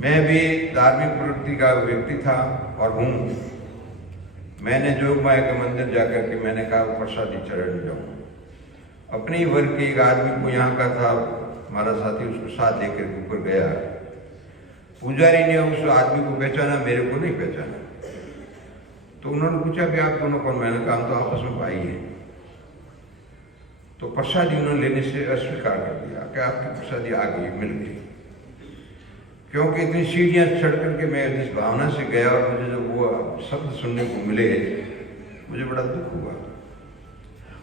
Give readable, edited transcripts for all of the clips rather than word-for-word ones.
मैं भी धार्मिक प्रवृत्ति का व्यक्ति था और हूँ। मैंने जोगमाया के मंदिर जाकर के मैंने कहा प्रसादी चढ़ाने जाऊँ। अपने ही वर्ग के एक आदमी को यहाँ का था, हमारा साथी, उसको साथ लेकर ऊपर गया। पुजारी ने उस आदमी को पहचाना, मेरे को नहीं पहचाना। तो उन्होंने पूछा कि आप दोनों कौन? मैंने कहा हम तो आपस में भाई हैं। तो प्रसादी उन्होंने लेने से अस्वीकार कर दिया कि आपकी प्रसादी आ गई, मिल गई। क्योंकि इतनी सीढ़ियाँ चढ़ करके मैं जिस भावना से गया और मुझे जब वो शब्द सुनने को मिले, मुझे बड़ा दुख हुआ।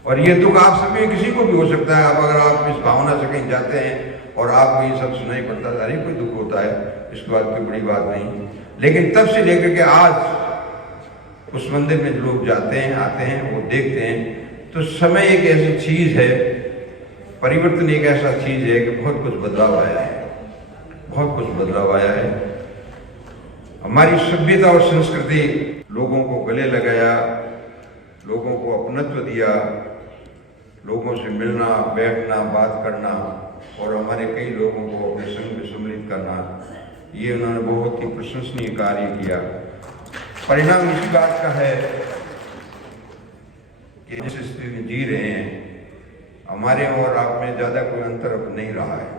और ये दुख आप सभी किसी को भी हो सकता है। अब अगर आप इस भावना से कहीं जाते हैं और आपको ये सब सुनाई पड़ता है, अरे कोई दुख होता है, इसके बाद कोई बड़ी बात नहीं। लेकिन तब से लेकर के आज उस मंदिर में लोग जाते हैं, आते हैं, वो देखते हैं, तो समय एक ऐसी चीज है, परिवर्तन एक ऐसा चीज है कि बहुत कुछ बदलाव आया है, बहुत कुछ बदलाव आया है। हमारी सभ्यता और संस्कृति लोगों को गले लगाया, लोगों को अपनत्व दिया, लोगों से मिलना, बैठना, बात करना और हमारे कई लोगों को अपने संग में सम्मिलित करना, ये उन्होंने बहुत ही प्रशंसनीय कार्य किया। परिणाम इसी बात का है कि जिस स्थिति में जी रहे हैं, हमारे और आप में ज्यादा कोई अंतर अब नहीं रहा है।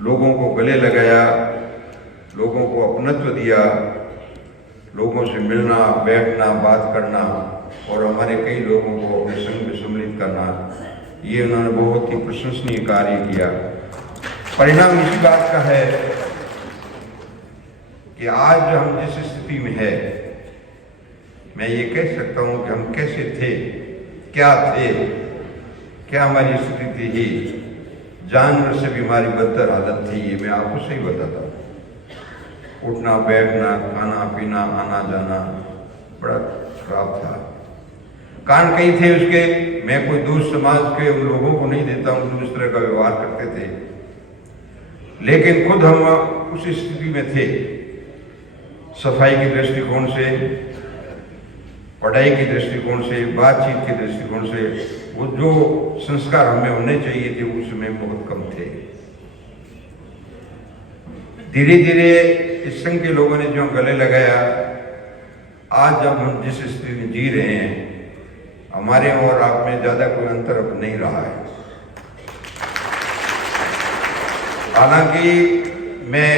लोगों को गले लगाया, लोगों को अपनत्व दिया, लोगों से मिलना, बैठना, बात करना और हमारे कई लोगों को अपने संग में सम्मिलित करना, ये उन्होंने बहुत ही प्रशंसनीय कार्य किया। परिणाम इसी बात का है कि आज हम जिस स्थिति में है, मैं ये कह सकता हूं कि हम कैसे थे, क्या थे, क्या हमारी स्थिति थी। जानवर से भी हमारी बदतर हालत थी, ये मैं आपको सही बताता हूँ। उठना, बैठना, खाना पीना, आना जाना बड़ा खराब था। कारण कई थे उसके, मैं कोई दूसरे समाज के उन लोगों को नहीं देता हूँ जो इस तरह का व्यवहार करते थे, लेकिन खुद हम उस स्थिति में थे। सफाई के दृष्टिकोण से, पढ़ाई के दृष्टिकोण से, बातचीत के दृष्टिकोण से, वो जो संस्कार हमें होने चाहिए थे उस समय बहुत कम थे। धीरे धीरे इस संघ के लोगों ने जो गले लगाया, आज जब हम जिस स्थिति में जी रहे हैं, हमारे और आप में ज्यादा कोई अंतर अब नहीं रहा है। हालांकि मैं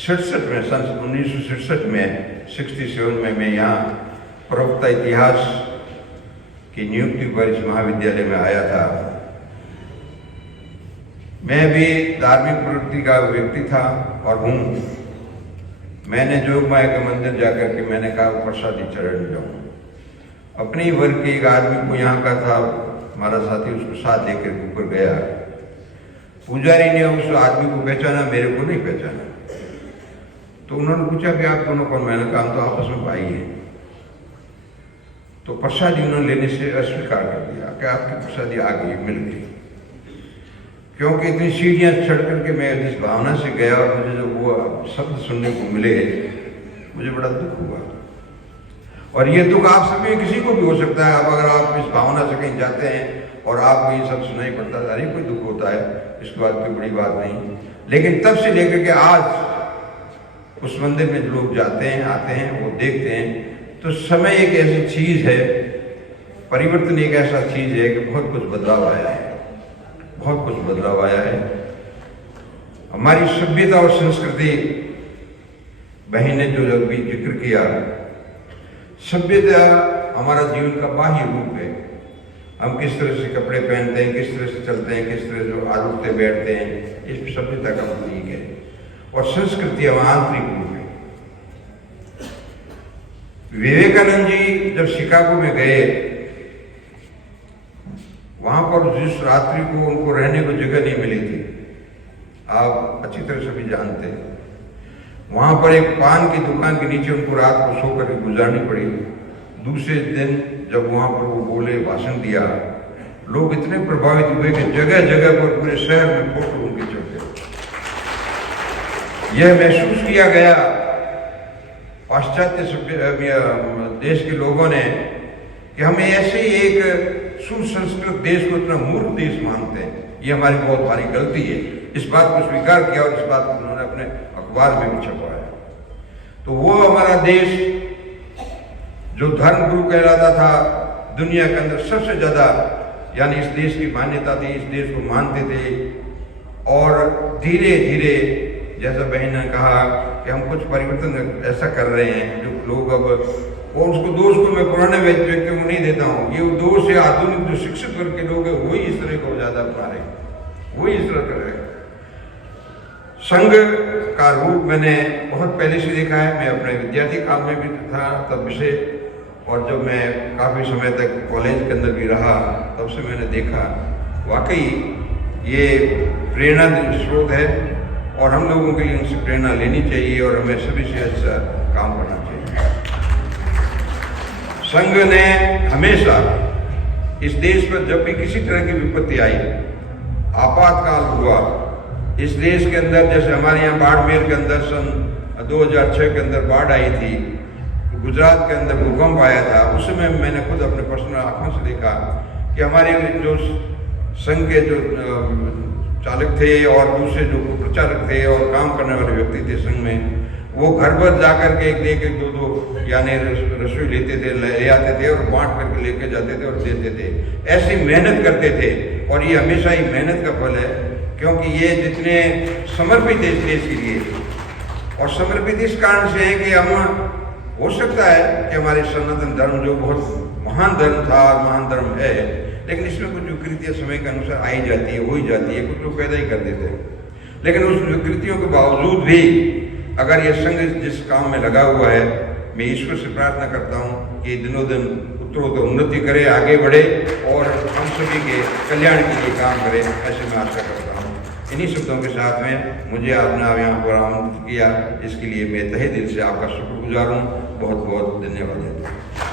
67 में, सन 1967 में, 67 में मैं यहाँ प्रवक्ता इतिहास की नियुक्ति पर इस महाविद्यालय में आया था। मैं भी धार्मिक प्रवृत्ति का व्यक्ति था और हूँ। मैंने जोगमाया के मंदिर जाकर के मैंने कहा प्रसादी चढ़ाने जाऊँ। अपने ही वर्ग के एक आदमी को यहाँ का था, हमारा साथी, उसको साथ लेकर ऊपर गया। पुजारी ने उस आदमी को पहचाना, मेरे को नहीं पहचाना। तो उन्होंने पूछा कि आप दोनों कौन? मैंने कहा हम तो आपस में भाई हैं। तो प्रसादी उन्होंने लेने से अस्वीकार कर दिया कि आपकी प्रसादी आ गई, मिल गई। क्योंकि इतनी सीढ़ियाँ चढ़ करके मैं जिस भावना से गया और मुझे जब वो शब्द सुनने को मिले, मुझे बड़ा दुख हुआ। और ये दुख आप सभी किसी को भी हो सकता है। अब अगर आप इस भावना से कहीं जाते हैं और आपको ये सब सुनाई पड़ता है, अरे कोई दुख होता है, इसके बाद कोई बड़ी बात नहीं। लेकिन तब से लेकर के आज उस मंदिर में लोग जाते हैं, आते हैं, वो देखते हैं, तो समय एक ऐसी चीज है, परिवर्तन एक ऐसा चीज है कि बहुत कुछ बदलाव आया है, बहुत कुछ बदलाव आया है। हमारी सभ्यता और संस्कृति, बहन ने जो अभी जिक्र किया, सभ्यता हमारा जीवन का बाह्य रूप है। हम किस तरह से कपड़े पहनते हैं, किस तरह से चलते हैं, किस तरह से उठते बैठते हैं, इस सभ्यता का प्रतीक है। और संस्कृति आंतरिक रूप है। विवेकानंद जी जब शिकागो में गए, वहां पर जिस रात्रि को उनको रहने को जगह नहीं मिली थी, आप अच्छी तरह से भी जानते हैं। वहां पर एक पान की दुकान के नीचे उनको रात को सो करके गुजारनी पड़ी। दूसरे दिन जब वहां पर वो बोले, भाषण दिया, लोग इतने प्रभावित हुए कि जगह जगह पर पूरे शहर में फोटो उनके चढ़ गए। यह महसूस किया गया पाश्चात्य देश के लोगों ने कि हम ऐसे ही एक सुसंस्कृत देश को इतना मूर्ख देश मानते हैं। ये हमारी बहुत भारी गलती है। इस बात को स्वीकार किया और इस बात को उन्होंने अपने अखबार में भी छपवाया। तो वो हमारा देश जो धर्म गुरु कहलाता था, दुनिया के अंदर सबसे ज़्यादा यानी इस देश की मान्यता थी, इस देश को मानते थे। और धीरे धीरे जैसा बहन ने कहा कि हम कुछ परिवर्तन ऐसा कर रहे हैं जो लोग अब, और उसको दोष को मैं पुराने व्यक्तियों को नहीं देता हूँ, ये दोष है आधुनिक जो शिक्षित वर्ग के लोग हैं वही इस तरह को ज़्यादा अपना रहे, वही इस तरह कर रहे हैं। संघ का रूप मैंने बहुत पहले से देखा है, मैं अपने विद्यार्थी काल में भी था तब से, और जब मैं काफ़ी समय तक कॉलेज के अंदर भी रहा तब से मैंने देखा वाकई ये प्रेरणा स्रोत है और हम लोगों के लिए उनसे प्रेरणा लेनी चाहिए और हमें सभी से अच्छा काम करना चाहिए। संघ ने हमेशा इस देश पर जब भी किसी तरह की विपत्ति आई, आपातकाल हुआ, इस देश के अंदर जैसे हमारे यहाँ बाड़मेर के अंदर सन 2006 के अंदर बाढ़ आई थी, गुजरात के अंदर भूकंप आया था, उस समय मैंने खुद अपने पर्सनल आंखों से देखा कि हमारे जो संघ के जो चालक थे और दूसरे जो प्रचारक थे और काम करने वाले व्यक्ति थे संघ में, वो घर भर जाकर के एक दो यानी रसोई लेते थे, ले आते थे और बांट करके लेके जाते थे और देते थे। ऐसी मेहनत करते थे और ये हमेशा ही मेहनत का फल है, क्योंकि ये जितने समर्पित है इस देश के लिए, और समर्पित इस कारण से है कि हम, हो सकता है कि हमारे सनातन धर्म जो बहुत महान धर्म था, महान धर्म है, लेकिन इसमें कुछ विकृतियाँ समय के अनुसार आई जाती है, हो ही जाती है, कुछ लोग पैदा ही कर देते हैं। लेकिन उस विकृतियों के बावजूद भी अगर ये संघ जिस काम में लगा हुआ है, मैं ईश्वर से प्रार्थना करता हूँ कि दिनों दिन उत्तरोत्तर उन्नति करे, आगे बढ़े और हम सभी के कल्याण के लिए काम करे, ऐसे मैं आशा करता हूँ। इन्हीं शब्दों के साथ में मुझे आपने यहाँ पर आमंत्रित किया, इसके लिए मैं तहे दिल से आपका शुक्रगुजार हूँ। बहुत बहुत धन्यवाद।